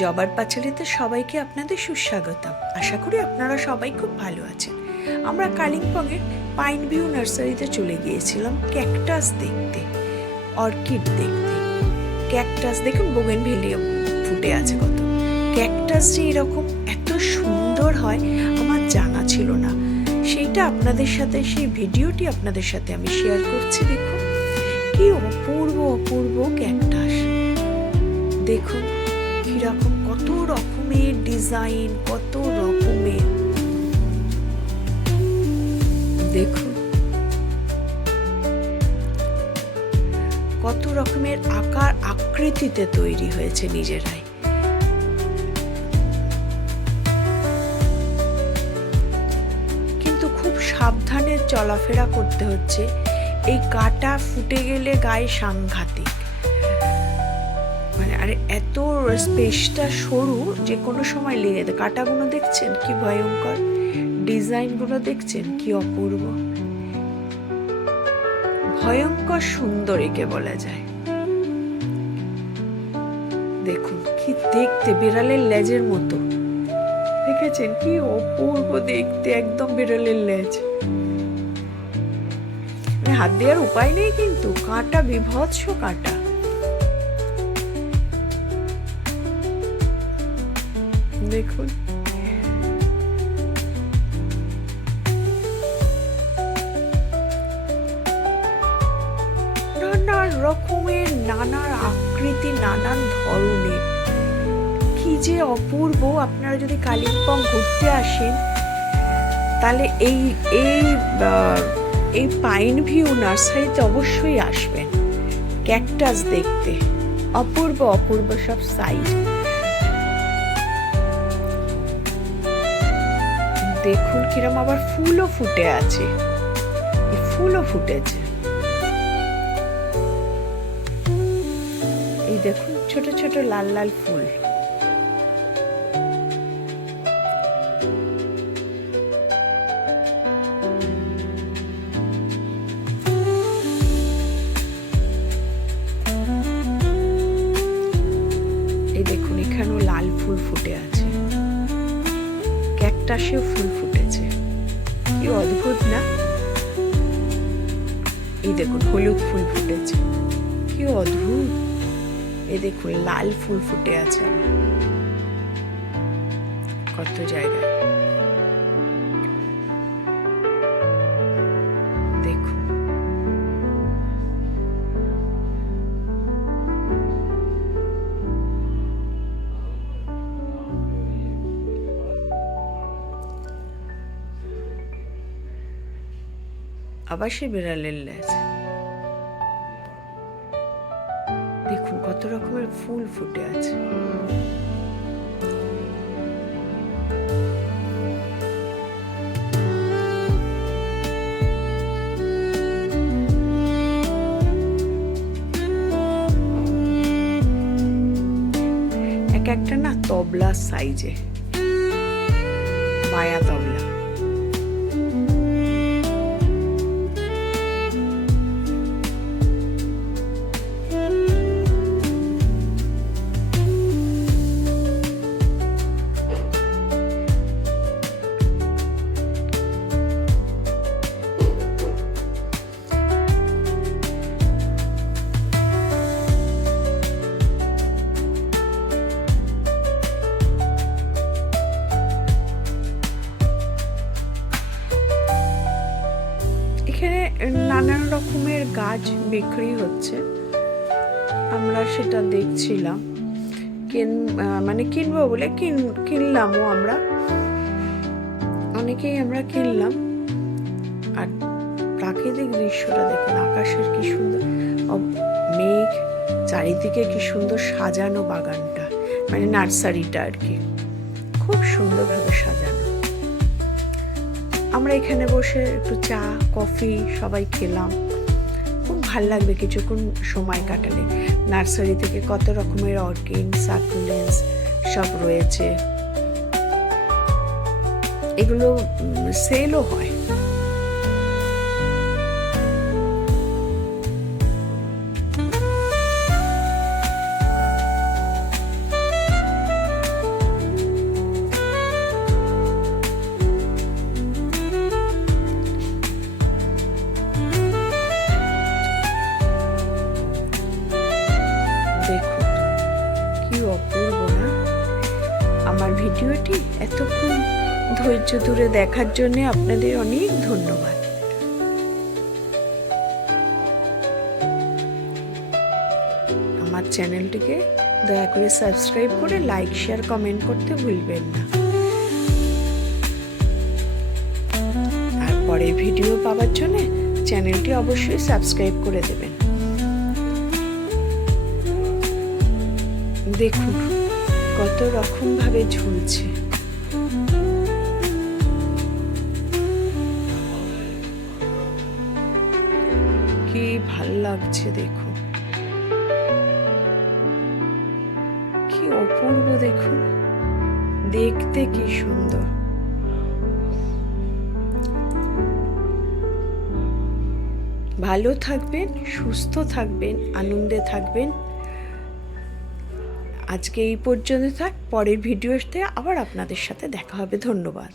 জবার পাঁচালীতে সবাইকে আপনাদের সুস্বাগতম। আশা করি আপনারা সবাই খুব ভালো আছেন। আমরা কালিম্পংয়ের পাইন ভিউ নার্সারিতে চলে গিয়েছিলাম ক্যাকটাস দেখতে, অর্কিড দেখতে। ক্যাকটাস দেখুন, বোগেনভেলিয়া ফুটে আছে কত। ক্যাকটাস যে এরকম এত সুন্দর হয় আমার জানা ছিল না, সেইটা আপনাদের সাথে, সেই ভিডিওটি আপনাদের সাথে আমি শেয়ার করছি। দেখুন কি অপূর্ব অপূর্ব ক্যাকটাস, দেখুন কিরকম, কত রকমের ডিজাইন, কত রকমের, দেখুন কত রকমের আকার আকৃতিতে তৈরি হয়েছে নিজেরাই। কিন্তু খুব সাবধানে চলাফেরা করতে হচ্ছে, এই কাঁটা ফুটে গেলে গায়ে সাংঘাতিক। মানে আরে এত স্পেসটা সরু যে কোনো সময় লেগে যায়। কাঁটাগুলো দেখছেন কি ভয়ঙ্কর, ডিজাইনগুলো দেখছেন কি অপূর্ব, ভয়ঙ্কর সুন্দর একে বলা যায়। দেখুন কি দেখতে, বিড়ালের লেজের মতো, দেখেছেন কি অপূর্ব দেখতে, একদম বিড়ালের লেজ। হাত দেওয়ার উপায় নেই, কিন্তু কাঁটা, বিভৎস কাঁটা। দেখুন নানান রকমের, নানান আকৃতি, নানান ধরনের, কি যে অপূর্ব। আপনারা যদি কালিম্পং ঘুরতে আসেন তাহলে এই এই এই পাইন ভিউ নার্সারিতে অবশ্যই আসবেন ক্যাকটাস দেখতে। অপূর্ব অপূর্ব সব সাইজ। দেখুন কিরম আবার ফুলও ফুটে আছে, ফুলও ফুটেছে। এই দেখুন ছোট ছোট লাল লাল ফুল। এই দেখুন এখানেও লাল ফুল ফুটে আছে, ক্যাকটাসেও ফুল ফুটেছে, কি অদ্ভুত না? এই দেখুন হলুদ ফুল ফুটেছে, কি অদ্ভুত। এই দেখুন লাল ফুল ফুটে আছে কত জায়গায়, দেখুন। আবার সে বিড়ালের লেজ, দেখুন কত রকমের ফুল ফুটে আছে। এক একটা না তবলা সাইজে, মায়া তবলা। এখানে নানান রকমের গাছ বিক্রি হচ্ছে, আমরা সেটা দেখছিলাম, মানে কিনবো বলে কিনলামও আমরা, অনেকেই আমরা কিনলাম। আর প্রাকৃতিক দৃশ্যটা দেখুন, আকাশের কি সুন্দর মেঘ, চারিদিকে কি সুন্দর সাজানো বাগানটা, মানে নার্সারিটা আর কি, খুব সুন্দরভাবে সাজানো। আমরা এখানে বসে একটু চা কফি সবাই খেলাম, খুব ভাল লাগবে কিছুক্ষণ সময় কাটালে। নার্সারি থেকে কত রকমের অর্কিড, সাকুলেন্স সব রয়েছে, এগুলো সেলও হয়। অপূর্ব না? আমার ভিডিওটি এতক্ষণ ধৈর্য ধরে দেখার জন্য আপনাদের অনেক ধন্যবাদ। আমার চ্যানেলটিকে দয়া করে সাবস্ক্রাইব করে লাইক, শেয়ার, কমেন্ট করতে ভুলবেন না। আর পরের ভিডিও পাওয়ার জন্য চ্যানেলটি অবশ্যই সাবস্ক্রাইব করে দেবেন। দেখুন কত রকম ভাবে ঝুলছে। কি ভাল লাগছে দেখুন, কি অপূর্ব দেখুন, দেখতে কি সুন্দর। ভালো থাকবেন, সুস্থ থাকবেন, আনন্দে থাকবেন। আজকে এই পর্যন্ত থাক, পরের ভিডিওতে আবার আপনাদের সাথে দেখা হবে। ধন্যবাদ।